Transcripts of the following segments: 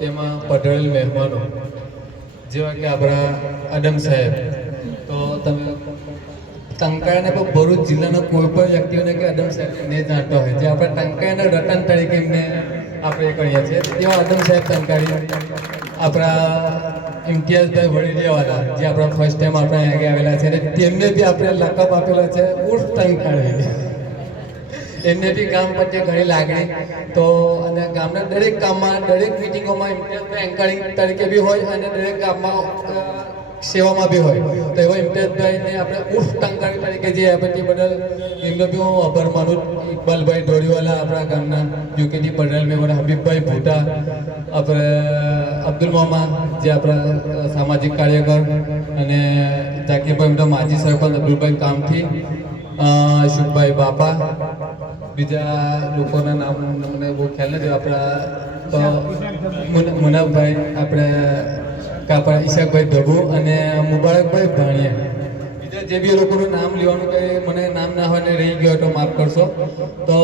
તેમાં પઢળેલ મહેમાનો, જેવા કે આપણા અડમ સાહેબ. તો તમે ટંકાયાને પણ ભરૂચ જિલ્લાના કોઈ પણ વ્યક્તિઓને કે અડમ સાહેબને જાણતો હોય, જે આપણે ટંકાયાના રતન તરીકે એમને આપણે કહીએ છીએ. તેવા અડમ સાહેબ ટંકારી આપણા ઇમ્તિયાઝભાઈ વડીલિયાવાલા, જે આપણા ફર્સ્ટ ટાઈમ આપણે અહીંયા આવેલા છે અને તેમને બી આપણે લકબ આપેલા છે, ઉર્ફ ટંકાળી એમને બી કામ પ્રત્યે ઘણી લાગણી. તો અને ગામના દરેક કામમાં, દરેક મિટિંગોમાં ઇમ્તિયાઝભાઈ એન્કરિંગ તરીકે બી હોય અને દરેક કામમાં સેવામાં બી હોય. તો એવા ઇમ્તિયાઝભાઈને આપણે ઉર્ફ ટંકારી તરીકે જે આપણે બદલ એમનો બી હું આભાર માનું ઇકબાલભાઈ ડોરીવાલા આપણા ગામના યુકેટી પટેલ મેમ્બર હબીબભાઈ ભૂટા, આપણે અબ્દુલ મામા જે આપણા સામાજિક કાર્યકર અને જાકીરભાઈ માજી સરપંચ અબ્દુલભાઈ કામથી શુભભાઈ બાપા બીજા લોકોના નામ મને બહુ ખ્યાલ નથી. આપણા તો મુન- મુનાભાઈ આપણે કાપા ઈશાકભાઈ ધબુ અને મુબારકભાઈ ભાણિયા. બીજા જે બી લોકોનું નામ લેવાનું કંઈ મને નામ ના હોય ને રહી ગયો તો માફ કરશો. તો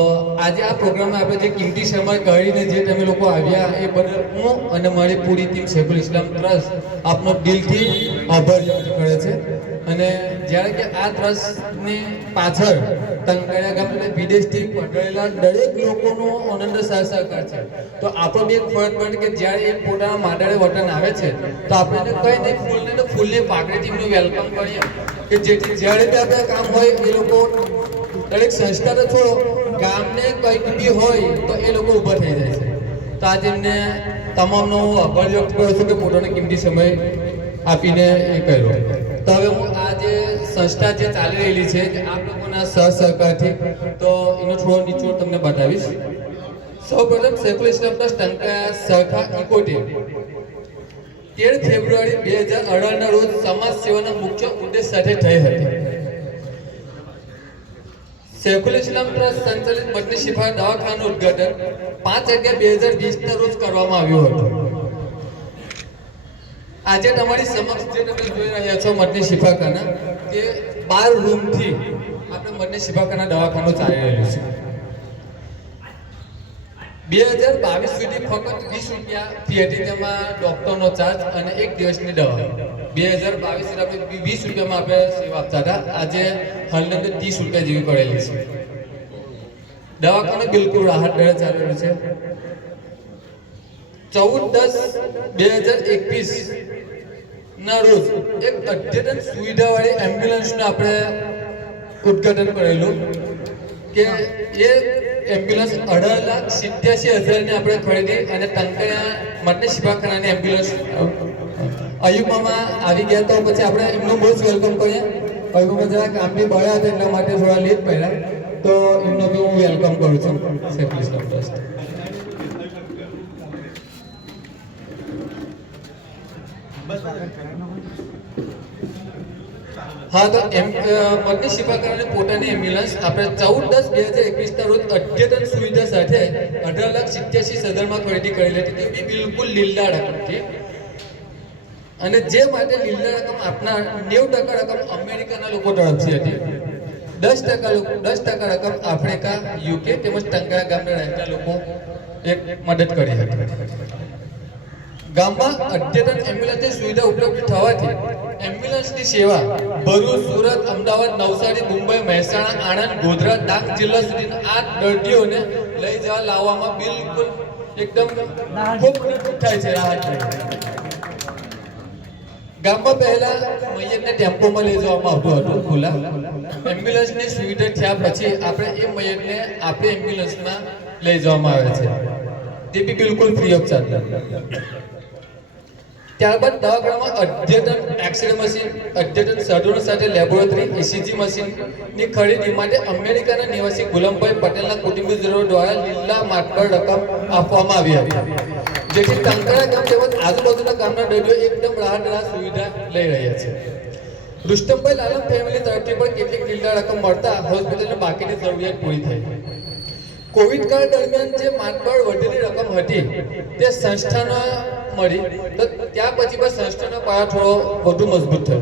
આજે આ પ્રોગ્રામમાં આપણે જે કિંમતી સમય કહીને જે તમે લોકો આવ્યા, એ બદલ હું અને મારી પૂરી ટીમ શેખુલ ઇસ્લામ ટ્રસ્ટ આપનો દિલથી આભાર વ્યક્ત કરે છે. અને જ્યારે કે આ ટ્રસ્ટની પાછળ તંકાયા ગામને વિદેશથી પધારેલા દરેક લોકોનો આનંદ સહકાર છે. તો આપણો બી એક ફરજ પડે કે જ્યારે એ પોતાના માડાળે વતન આવે છે, તો આપણે એને કંઈ નહીં ફૂલને તો ફૂલની પાકડી ટીમનું વેલકમ કરીએ. કે જેથી જ્યારે બી આપણે કામ હોય, એ લોકો દરેક સંસ્થા તો છોડો ગામને કંઈક બી હોય, તો એ લોકો ઊભા થઈ જાય છે. તો આજે એમને તમામનો હું આભાર વ્યક્ત કરું છું કે પોતાનો કિંમતી સમય આપીને એ કર્યો. તો હવે હું આ જે સંસ્થા જે ચાલી રહેલી છે આપ લોકોના સહ સહકારથી તો એનો થોડો નિચોડ તમને બતાવીશ. સૌપ્રથમ શેખુલ ઇસ્લામ ટ્રસ્ટ ટંકા શાખા ઇકોટેર તેર ફેબ્રુઆરી બે હજાર અઢારના રોજ સમાજ સેવાના મુખ્ય ઉદ્દેશ સાથે થઈ હતી. શેખુલ ઇસ્લામ ટ્રસ્ટ સંચાલિત મજની શિફા દવાખાનું ઉદ્ઘાટન પાંચ અગિયાર બે હજાર વીસના રોજ કરવામાં આવ્યું હતું. આજે તમારી સમક્ષ જે તમે જોઈ રહ્યા છો મદની શિફાખાના તે બાર રૂમથી આપણે મદની શિફાખાના દવાખાનું ચાલી રહ્યું છે. બે હજાર બાવીસ સુધી ફક્ત વીસ રૂપિયા ફી હતી તેમાં ડોક્ટરનો ચાર્જ અને એક દિવસની દવા. બે હજાર બાવીસ આપણે વીસ રૂપિયામાં આપણે સેવા આપતા હતા. આજે હાલની અંદર ત્રીસ રૂપિયા જેવી પડેલી છે. દવાખાનું બિલકુલ રાહત દરે ચાલી રહ્યું છે. ચૌદ દસ બે હજાર એકવીસ ના રોજ એક અદ્યતન સુવિધાવાળી એમ્બ્યુલન્સનું આપણે ઉદ્ઘાટન કરેલું કે એ એમ્બ્યુલન્સ અઢાર લાખ સિત્યાસી હજારની આપણે ખરીદી અને ટંકાયા માટે શિવાખાનાની એમ્બ્યુલન્સ અયુબમાં આવી ગયા તો પછી આપણે એમનું બહુ જ વેલકમ કરીએ. અયુબમાં જરા કામની બળ્યા હતા એટલા માટે થોડા લેટ પહેલાં તો એમનો બી હું વેલકમ કરું છું. સેફલી ઇસ્લામ ટ્રસ્ટ હા, તો એમ મદની શિફાકરણની પોતાની એમ્બ્યુલન્સ આપણે ચૌદ દસ બે હજાર એકવીસના રોજ અદ્યતન સુવિધા સાથે અઢાર લાખ સિત્યાસી હજારમાં ખરીદી કરેલી હતી. તે બી બિલકુલ લીલા રકમથી અને જે માટે લીલા રકમ આપનાર નેવું ટકા રકમ અમેરિકાના લોકો તરફથી હતી. દસ ટકા લોકો, દસ ટકા રકમ આફ્રિકા, યુકે તેમજ ટંકારા ગામના રહેતા લોકો એક મદદ કરી હતી. ગામમાં અદ્યતન એમ્બ્યુલન્સની સુવિધા ઉપલબ્ધ થવાથી એમ્બ્યુલન્સની સેવા ભરૂચ, સુરત, અમદાવાદ, નવસારી, મુંબઈ, મહેસાણા, આણંદ, ગોધરા, ડાંગ જિલ્લા સુધીના આ દર્દીઓને લઈ જવા લાવવામાં બિલકુલ એકદમ ખૂબ થાય છે રાહત ગામમાં પહેલા મૈયતને ટેમ્પોમાં લઈ જવામાં આવતું હતું, ખુલ્લા. એમ્બ્યુલન્સની સુવિધા થયા પછી આપણે એ મૈયતને આપણે એમ્બ્યુલન્સમાં લઈ જવામાં આવે છે. તે બી બિલકુલ ફ્રી ઓફ ચાર્જ ત્યારબાદ દવાખાનામાં અદ્યતન એક્સરે મશીન અદ્યતન સાધનો સાથે લેબોરેટરી ઇસીજી મશીનની ખરીદી માટે અમેરિકાના નિવાસી ગુલામભાઈ પટેલના કુટુંબીજનો દ્વારા લીલા માત્ર રકમ આપવામાં આવી હતી. જેથી ટંકારા ગામ તેમજ આજુબાજુના ગામના દર્દીઓ એકદમ રાહત સુવિધા લઈ રહ્યા છે. રુસ્તમભાઈ લાલમ ફેમિલી તરફથી પણ કેટલીક લીલા રકમ મળતા હોસ્પિટલની બાકીની જરૂરિયાત પૂરી થઈ. કોવિડ કાળ દરમિયાન જે માનબળ વધેલી રકમ હતી, તે સંસ્થાને મળી તો ત્યાં પછી પણ સંસ્થાનો પાયો થોડો વધુ મજબૂત થયો.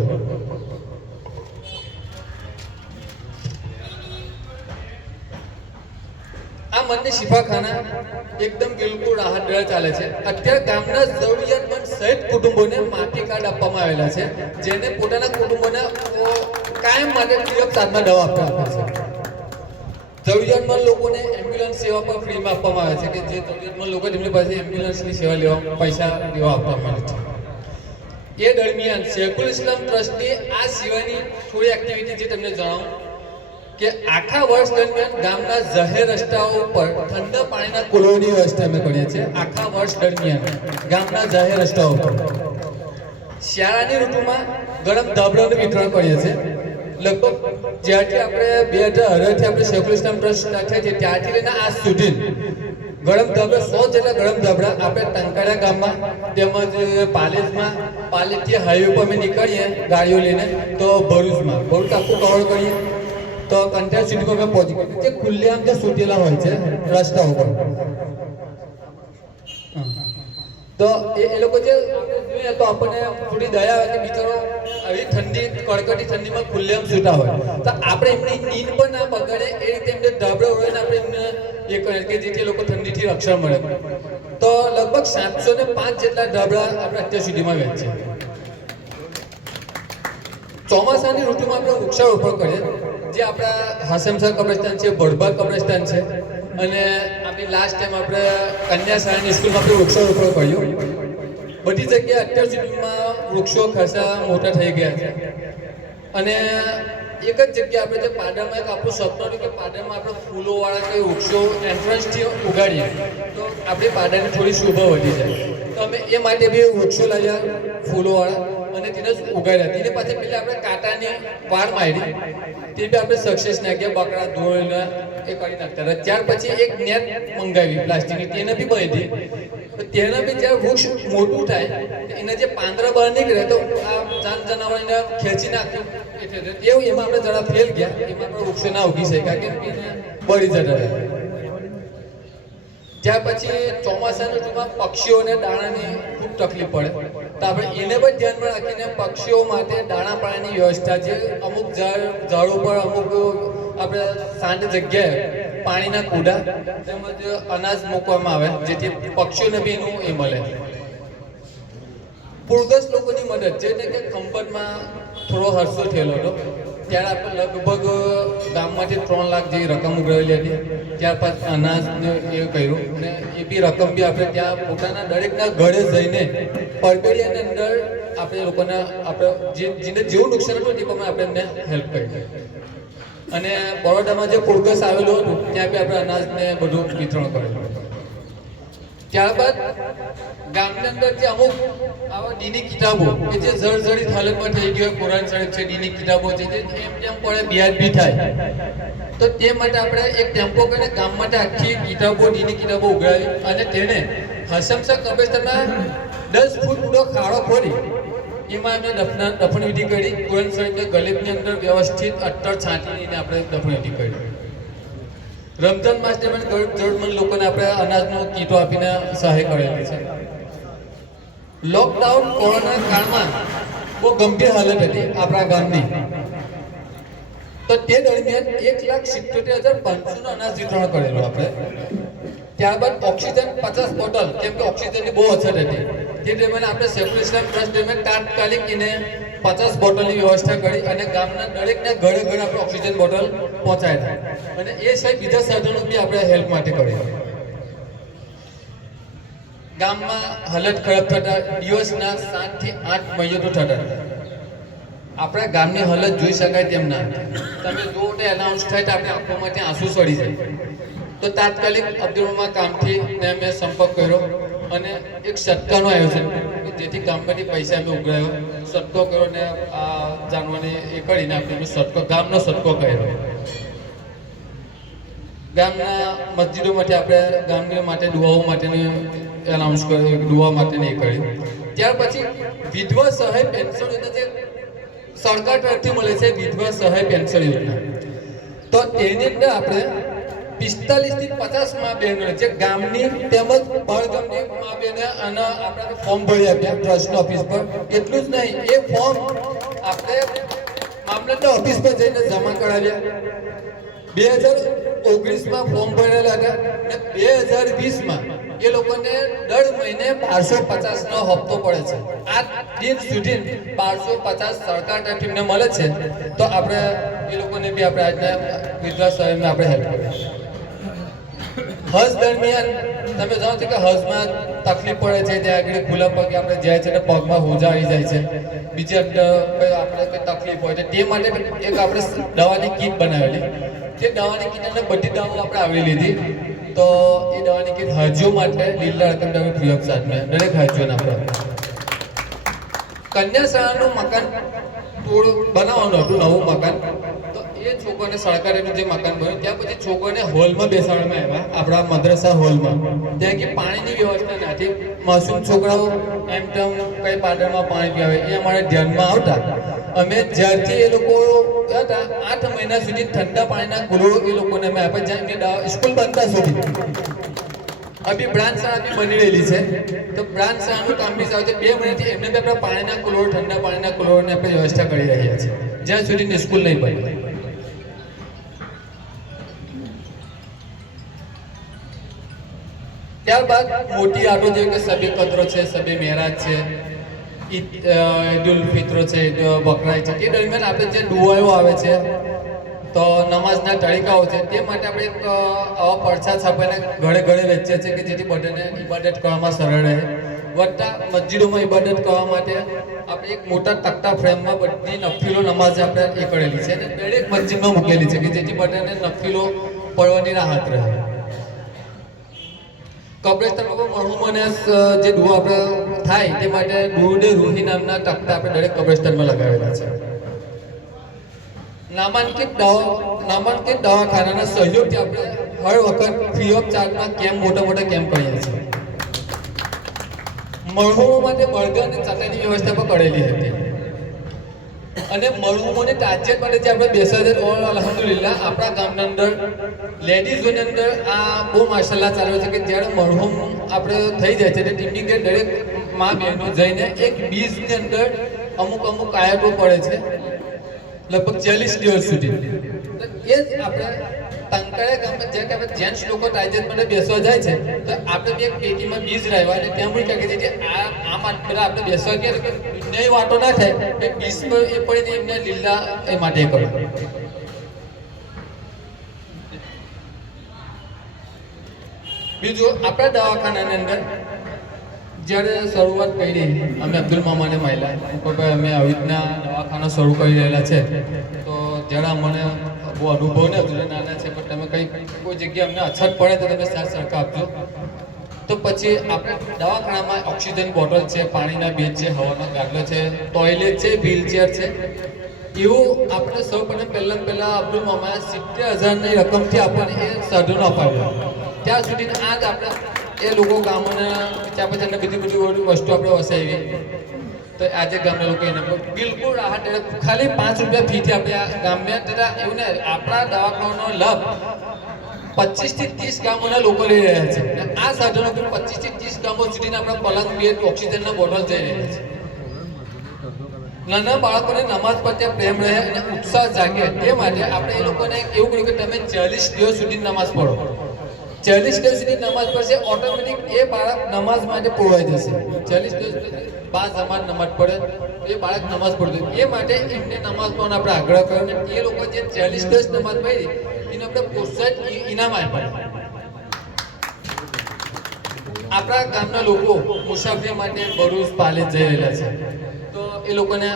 આ મનની શિફાખાના એકદમ બિલકુલ રાહત દરે ચાલે છે. અત્યારે ગામના જરૂરિયાતમંદ સહિત કુટુંબોને માટી કાર્ડ આપવામાં આવેલા છે, જેને પોતાના કુટુંબોને કાયમ માટે ફ્રી ઓફ દવા આપવા આપે છે. જરૂરિયાતમંદ લોકોને એમ્બ્યુલન્સ સેવા પણ ફ્રીમાં આપવામાં આવે છે કે જે જરૂરિયાતમંદ લોકો તેમની પાસે એમ્બ્યુલન્સની સેવા લેવા, પૈસા લેવા આપવામાં આવે છે. એ દરમિયાન શેખુલ ઇસ્લામ ટ્રસ્ટે આ સિવાયની થોડી એક્ટિવિટી જે તમને જણાવું, કે આખા વર્ષ દરમિયાન ગામના જાહેર રસ્તાઓ ઉપર ઠંડા પાણીના કુલોની વ્યવસ્થા અમે કરીએ છીએ. આખા વર્ષ દરમિયાન ગામના જાહેર રસ્તાઓ ઉપર. શિયાળાની ઋતુમાં ગરમ ધાબળાનું વિતરણ કરીએ છીએ. લગભગ જ્યારથી આપણે બે હજાર અઢારથી આપણે ઇસ્લામ ટ્રસ્ટ નાખ્યા છે ત્યારથી લઈને આજ સુધી. ગરમ ધાબળા સો જેટલા ગરમ ધાબળા આપણે ટંકારા ગામમાં તેમજ પાલેજમાં પાલેજથી હાઈવે પર અમે નીકળીએ ગાડીઓ લઈને, તો ભરૂચમાં. ભરૂચ આખું કવર કરીએ. તો કંઠિયા સુધી પર અમે પહોંચી ગયા. જે ખુલ્લેઆમ જે સૂટેલા હોય છે રસ્તા ઉપર તો એ લોકો જે જોઈએ તો આપણને થોડી દયા આવે કે બિચારો આવી ઠંડી કડકડી ઠંડીમાં ખુલ્લેમ સૂતા હોય. તો આપણે એમની નીંદ પણ ના બગાડે, એ રીતે એમને ધાબળો હોય આપણે એમને એ કરીએ કે જેથી લોકો ઠંડીથી રક્ષણ મળે. તો લગભગ સાતસો ને પાંચ જેટલા ધાબળા આપણે અત્યાર સુધીમાં વેચે ચોમાસાની ઋતુમાં આપણે વૃક્ષારોપણ કરીએ. જે આપણા હાસેમસર કબ્રસ્તાન છે, ભડભા કબ્રસ્તાન છે અને આપણી લાસ્ટ ટાઈમ આપણે કન્યા શાળાની સ્કૂલમાં આપણે વૃક્ષારોપણ કર્યું. બધી જગ્યાએ અત્યાર સુધીમાં વૃક્ષો ખાસા મોટા થઈ ગયા છે. અને એક જ જગ્યા આપણે જે પાડરમાં એક આપણું સપનું હતું કે પાડરમાં આપણે ફૂલોવાળા કંઈ વૃક્ષો એન્ટ્રન્સથી ઉગાડીએ. તો આપણી પાડાની થોડી શોભા વધી જાય. તો અમે એ માટે બી વૃક્ષો લાવ્યા ફૂલોવાળા. અને તેને ઉગાડ્યા તેની પાસે પેલા આપણે કાંટાની પાર મારી. તે બી આપણે સક્સેસ નાખ્યા બકરા ધોઈને એ કરી નાખતા ત્યાર પછી એક નેટ મંગાવી પ્લાસ્ટિકની. તેને બી બાંધી તેના બી જ્યારે વૃક્ષ મોટું થાય એને જે પાંદરા બહાર નીકળે, તો આ જાન જનાવરને ખેંચી નાખ્યું એવું એમાં આપણે જરા ફેલ ગયા. એમાં આપણે વૃક્ષો ના ઉગી શક્યા કે બળી જતા ત્યાર પછી ચોમાસાની ઋતુમાં પક્ષીઓને દાણાની ખૂબ તકલીફ પડે. તો આપણે એને પણ ધ્યાનમાં રાખીને પક્ષીઓ માટે દાણા પાણીની વ્યવસ્થા છે. અમુક ઝાડ, ઝાડો પર અમુક આપણે સાંજ જગ્યાએ પાણીના કુડા તેમજ અનાજ મૂકવામાં આવે, જેથી પક્ષીઓને બી એનું એ મળે. પૂરગ્રસ્ત લોકોની મદદ જેને કે ખંભાતમાં થોડો હરસો થયેલો હતો. ત્યારે આપણે લગભગ ગામમાંથી ત્રણ લાખ જેવી રકમ ઉઘરાવેલી હતી. ત્યાર પછી અનાજ એ કર્યું અને એ બી રકમ બી આપણે ત્યાં પોતાના દરેકના ઘરે જઈને પરબેડિયાની અંદર આપણે લોકોને આપણે જે જેને જેવું નુકસાન હતું તે પ્રમાણે આપણે એમને હેલ્પ કરી અને બરોડામાં જે પૂરગ્રસ્ત આવેલું હતું, ત્યાં બી આપણે અનાજને બધું વિતરણ કરેલું ત્યારબાદ ગામની અંદર જે અમુક આવા દીની કિતાબો કે જે જર્જરિત હાલતમાં થઈ ગયો કુરાન શરીફ છે દીની કિતાબો છે, જે એમ જેમ પડે બી થાય. તો તે માટે આપણે એક ટેમ્પો કરીને ગામ માટે આખી કિતાબો દીની કિતાબો ઉગાડી અને તેને હસમસા કબ્રસ્તાનમાં દસ ફૂટ ઊંડો ખાડો ખોરી એમાં એમને દફના દફન કરી. કુરાન શરીફને ગલીબની અંદર વ્યવસ્થિત અટ્ટર છાંટીને આપણે દફન વિધિ કરી. રમઝાન માસ દરમિયાન ગરીબ જરૂરતમંદ લોકોને આપણે અનાજનો કીટો આપીને સહાય કરેલી છે. લોકડાઉન કોરોના કાળમાં બહુ ગંભીર હાલત હતી આપણા ગામની. તો તે દરમિયાન એક લાખ સિત્તોતેર હજાર પાંચસો અનાજ વિતરણ કરેલું આપણે. ત્યારબાદ ઓક્સિજન પચાસ બોટલ, કેમ કે ઓક્સિજનની બહુ અછત હતી. તે દરમિયાન આપણે સેફ્ટી ટ્રસ્ટ દરમિયાન તાત્કાલિક એને પચાસ બોટલની વ્યવસ્થા કરી અને ગામના દરેકના ઘરે ઘરે આપણે ઓક્સિજન બોટલ પહોંચાડ્યા અને એ સિવાય બીજા સાધનો બી આપણે હેલ્પ માટે કરી ગામમાં હાલત ખરાબ થતા દિવસના સાતથી આઠ મહિનો થતા આપણા ગામની હાલત જોઈ શકાય તેમ ના તમે જો અનાઉન્સ થાય તો આપણે આંખોમાં ત્યાં આંસુ સડી જાય. તો તાત્કાલિક અબ્દુલમાં કામથી મેં સંપર્ક કર્યો. અને એક સત્કારનું આયોજન જેથી ગામમાંથી પૈસા અમે ઉઘરાયો. સત્કો કર્યો ને આ જાણવાની એ કરીને આપણે એનો ગામનો સત્કો કર્યો. ગામના મસ્જિદોમાંથી આપણે ગામની માટે દુવાઓ માટેની એનાઉન્સ કર્યું દુવા માટેની એ કર્યું. ત્યાર પછી વિધવા સહાય પેન્શન યોજના જે સરકાર તરફથી મળે છે, વિધવા સહાય પેન્શન યોજના. તો એની અંદર આપણે પિસ્તાલીસથી પચાસમાં બહેનો જે ગામની તેમજ પરગામની માં બહેનો અને આપણે ફોર્મ ભરી આપ્યા ટ્રસ્ટ ઓફિસ પર. એટલું જ નહીં, એ ફોર્મ આપણે મામલતદાર ઓફિસ પર જઈને જમા કરાવ્યા. બે હજાર ઓગણીસમાં ફોર્મ ભરેલા હતા અને બે હજાર વીસમાં એ લોકોને દર મહિને બારસો પચાસ નો હપ્તો પડે છે. આ દિન સુધી બારસો પચાસ સરકાર તરફથી મળે છે. તો આપણે એ લોકોને બી આપણે આજના વિધવા સહાયમાં આપણે હેલ્પ કરીએ. હજ દરમિયાન તમે જાણો છો કે હજમાં તકલીફ પડે છે, ત્યાં આગળ ખુલ્લા પગે આપણે જાય છે ને પગમાં હોજા આવી જાય છે. બીજી આપણે કોઈ તકલીફ હોય છે, તે માટે એક આપણે દવાની કીટ બનાવેલી. તે દવાની કીટ અને બધી દવાઓ આપણે આવરી લીધી. તો એ દવાની કીટ હજીઓ માટે લીલા રકમ તમે ફ્રી ઓફ દરેક હજીઓને આપણે કન્યા શાળાનું મકાન થોડું બનાવવાનું હતું, નવું મકાન. એ છોકરાને સરકારીનું જે મકાન બન્યું, ત્યાં પછી છોકરાને હોલમાં બેસાડવામાં આવ્યા, આપણા મદ્રસા હોલમાં. ત્યાં કે પાણીની વ્યવસ્થા નથી માસૂમ છોકરાઓ એમ તેમ કઈ પાટણમાં પાણી પીવે, એ અમારે ધ્યાનમાં આવતા. અમે જ્યારથી એ લોકો આઠ મહિના સુધી ઠંડા પાણીના કુલો એ લોકોને અમે આપ્યા, જ્યાં સ્કૂલ બનતા સુધી. અભી બ્રાન્ચ શાળાની બની રહેલી છે. તો બ્રાન્ચ શાળાનું કામ બી ચાલુ છે. બે મહિનાથી એમને બી પાણીના કુલોર ઠંડા પાણીના કુલોરની આપણે વ્યવસ્થા કરી રહ્યા છીએ. જ્યાં સુધી સ્કૂલ નહીં બને. ત્યારબાદ મોટી આટો જેવી કે સબે કદરો છે સબે મેરાજ છે ઈદ ઈદુલ ફિત્ર છે બકરાઈ છે, એ દરમિયાન આપણે જે દુઆઓ આવે છે, તો નમાઝના તરીકાઓ છે, તે માટે આપણે એક આવા પડછા છાપાઈને ઘરે ઘરે વેચીએ છીએ કે જેથી બધાને ઇબાદત કરવામાં સરળ રહે. વત્તા મસ્જિદોમાં ઇબાદત કરવા માટે આપણે એક મોટા તકતા ફ્રેમમાં બધી નફીલો નમાઝ આપણે એ કરેલી છે અને દરેક મસ્જિદમાં મૂકેલી છે કે જેથી બધાને નફીલો પડવાની રાહત રહે. પણ મરહુમોને મને જે દુઆ આપણે થાય તે માટે દુરુદે રૂહી નામના તખ્તા આપણે દરેક કબ્રસ્તાનમાં લગાવેલા છે. નામાંકિત દવા, નામાંકિત દવાખાનાના સહયોગથી આપણે હર વખત ફ્રી ઓફ ચાર્જમાં કેમ્પ, મોટા મોટા કેમ્પ કરીએ છીએ. મરહુમો માટે બળગા અને ચટણીની વ્યવસ્થા પણ કરેલી હતી. અને મરહુમોને તાજિયત માટે જે આપણે બેસા છે, ઓલ અલહમદુલિલ્લાહ, આપણા ગામના અંદર લેડીઝોની અંદર આ બહુ માશાલ્લાહ ચાલે છે કે જ્યારે મળવું આપણે થઈ જાય છે, એટલે અંદર દરેક મા બહેનો જઈને એક બીજની અંદર અમુક અમુક આયતો પડે છે, લગભગ ચાલીસ દિવસ સુધી. એ આપણે ટંકાળા ગમે જે કે જેન્ટ્સ લોકો તાજિયત માટે બેસવા જાય છે. તો આપણે બે પેટીમાં બીજ રહેવા અને ત્યાં પણ કહે છે આ આમ પેલા આપણે બેસવા તો નહીં વાતો ના થાય એ બીજમાં એ પડીને એમને લીલા એ માટે કરો બીજું, આપણા દવાખાનાની અંદર જ્યારે શરૂઆત કરી, અમે અબ્દુલ મામાને મળ્યા. કે ભાઈ, અમે આવી રીતના દવાખાના શરૂ કરી રહેલા છે. તો જ્યારે અમને બહુ અનુભવ ને હજુ નાના છે, પણ તમે કંઈ કોઈ જગ્યાએ અમને અછત પડે તો તમે સાથ સરખા આપજો. તો પછી આપણે દવાખાનામાં ઓક્સિજન બોટલ છે, પાણીના બેડ છે, હવાનો ગાડલો છે, ટોયલેટ છે, વ્હીલચેર છે. એવું આપણે સૌ પ્રથમ પહેલાં પહેલાં અબ્દુલ મામાએ સિત્તેર હજારની રકમથી આપણને એ સાધનો અપાવ્યા. ત્યાં સુધી આ જ આપણે એ લોકો ગામોના પછી એને બધી બધી વસ્તુ આપણે વસાવી તો આજે ગામના લોકો એને બિલકુલ રાહત ખાલી પાંચ રૂપિયા ફીથી આપણે આ ગામને એવું ને આપણા દવાખાનાનો લાભ પચીસથી ત્રીસ ગામોના લોકો લઈ રહ્યા છે. આ સાધનો પચીસથી ત્રીસ ગામો સુધીના આપણા પલંગ, બેડ, ઓક્સિજનના બોટલ જઈ રહ્યા છે. નાના બાળકોને નમાઝ પ્રત્યે પ્રેમ રહે અને ઉત્સાહ જાગે તે માટે આપણે એ લોકોને એવું કહ્યું કે તમે ચાલીસ દિવસ સુધી નમાઝ પઢો. ચાલીસ સુધી નમાઝ પડશે ઓટોમેટિક એ બાળક નમાઝ માટે પોવાઈ જશે. ચાલીસ પછી બાદ સમાજ નમાઝ પડે એ બાળક નમાઝ પડતું એ માટે એમને નમાઝ પણ આપણે આગ્રહ કર્યો ને એ લોકો જે ચાલીસ દિવસ નમાઝ પડી એને આપણે પ્રોત્સાહિત ઇનામ આપ્યા. આપણા ગામના લોકો મુસાફરી માટે ભરૂચ પાલે જઈ રહેલા છે. તો એ લોકોને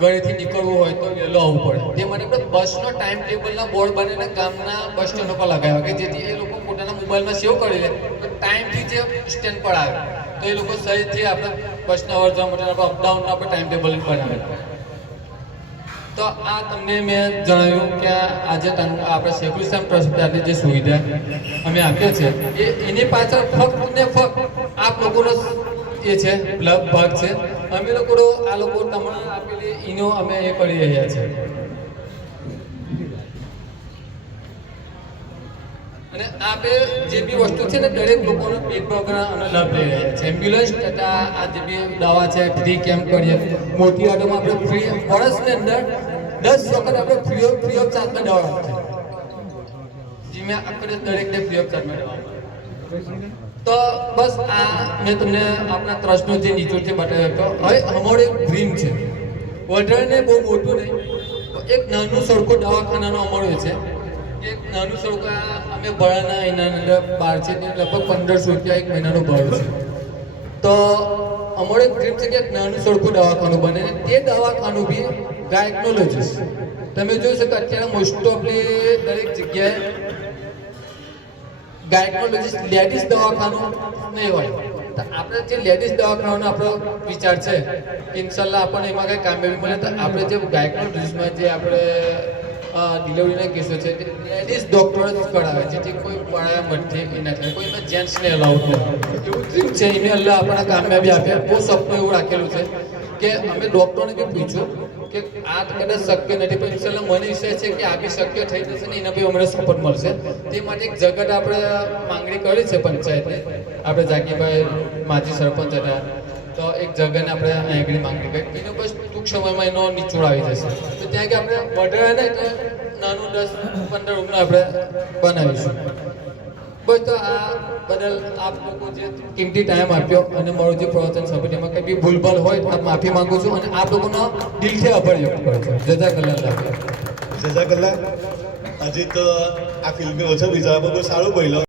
ઘરેથી નીકળવું હોય તો વહેલો આવવું પડે. તે માટે આપણે બસનો ટાઈમ ટેબલના બોર્ડ બનાવીને ગામના બસ સ્ટેન્ડ પર લગાવ્યા કે જેથી એ લોકો મોબાઈલમાં સેવ કરી લે ટાઈમથી જે સ્ટેન્ડ પર આવે, તો એ લોકો સહીથી આપણે બસના જવા માટે આપણે અપડાઉનનો આપણે ટાઈમ ટેબલ બનાવે. તો આ તમને મેં જણાવ્યું કે આજે આપણે શેખુલ ઇસ્લામ જે સુવિધા અમે આપીએ છે એ એની પાછળ ફક્ત ને ફક્ત આપ લોકોનો એ છે ભાગ છે. અમે લોકો આ લોકો તમને આપેલી એનો અમે એ કરી રહ્યા છે અને આપણે જે બી વસ્તુ છે ને, દરેક લોકોનો ભેદભાવ અને લાભ લઈ રહ્યા છે. એમ્બ્યુલન્સ તથા આ જે બી દવા છે, ફ્રી કેમ્પ કરીએ. મોટી આટોમાં આપણે ફ્રી, વર્ષની અંદર દસ વખત આપણે ફ્રી ઓફ ફ્રી ઓફ ચાર્જમાં દવા જી, મેં આખરે દરેકને ફ્રી ઓફ ચાર્જમાં દવા તો બસ આ મેં તમને આપણા ટ્રસ્ટનો જે નીચો છે, બતાવ્યો હતો. હવે અમારો એક ડ્રીમ છે. વધારે બહુ મોટું નહીં એક નાનું સરખું દવાખાનાનો અમારો છે. એક નાનું સરખું આ અમે ભણાના એના અંદર બાર છે તે લગભગ પંદરસો રૂપિયા એક મહિનાનું ભાડું છે. તો અમારો એક ડ્રીમ છે કે એક નાનું સરખું દવાખાનું બને તે દવાખાનું બી ગાયકનોલોજીસ્ટ તમે જોઈ શકો અત્યારે મોસ્ટ ઓફલી દરેક જગ્યાએ ગાયકોલોજીસ્ટ લેડીઝ દવાખાનું નહીં હોય. આપણે જે લેડીઝ દવાખાનાનો આપણો વિચાર છે ઇન્શાલ્લાહ આપણને એમાં કંઈ કામયાબી મળે તો આપણે જે ગાયકોલોજીસ્ટમાં જે આપણે ડિલિવરીના કેસો છે તે લેડીઝ ડૉક્ટરો જ કરાવે જે કોઈ પડાયા મઠે એ ના થાય કોઈ જેન્ટ્સને અલાઉડ નથી એવું ડ્રીમ છે. એને અલ્લાહ આપણને કામયાબી આપ્યા. બહુ સપનું એવું રાખેલું છે કે અમે ડૉક્ટરને બી પૂછ્યું કે આ કદાચ શક્ય નથી. પણ ઇન્શાલ્લાહ મને વિશ્વાસ છે કે આ બી શક્ય થઈ જશે ને એના બી અમને સપોર્ટ મળશે. તે માટે એક જગત આપણે માંગણી કરી છે પંચાયતને. આપણે જાકીભાઈ માજી સરપંચ હતા. તો એક જગ્યાને આપણે અહીં આગળ માંગણી કરી એનો બસ ટૂંક સમયમાં એનો નીચોડ આવી જશે. તો ત્યાં કે આપણે વધારે ને તો નાનું દસ પંદર રૂમનું આપણે બનાવીશું. બસ તો આ બદલ આપ લોકો જે કિંમતી ટાઈમ આપ્યો અને મારું જે પ્રવચન સાંભળ્યું એમાં કંઈ બી ભૂલભાલ હોય તો માફી માંગુ છું અને આપ લોકોનો દિલથી આભાર વ્યક્ત કરું છું. જજા કલાક લાગે જજાકલ્લા આજે તો આ ફિલ્મે ઓછો બીજા બહુ સારું બોલ્યો.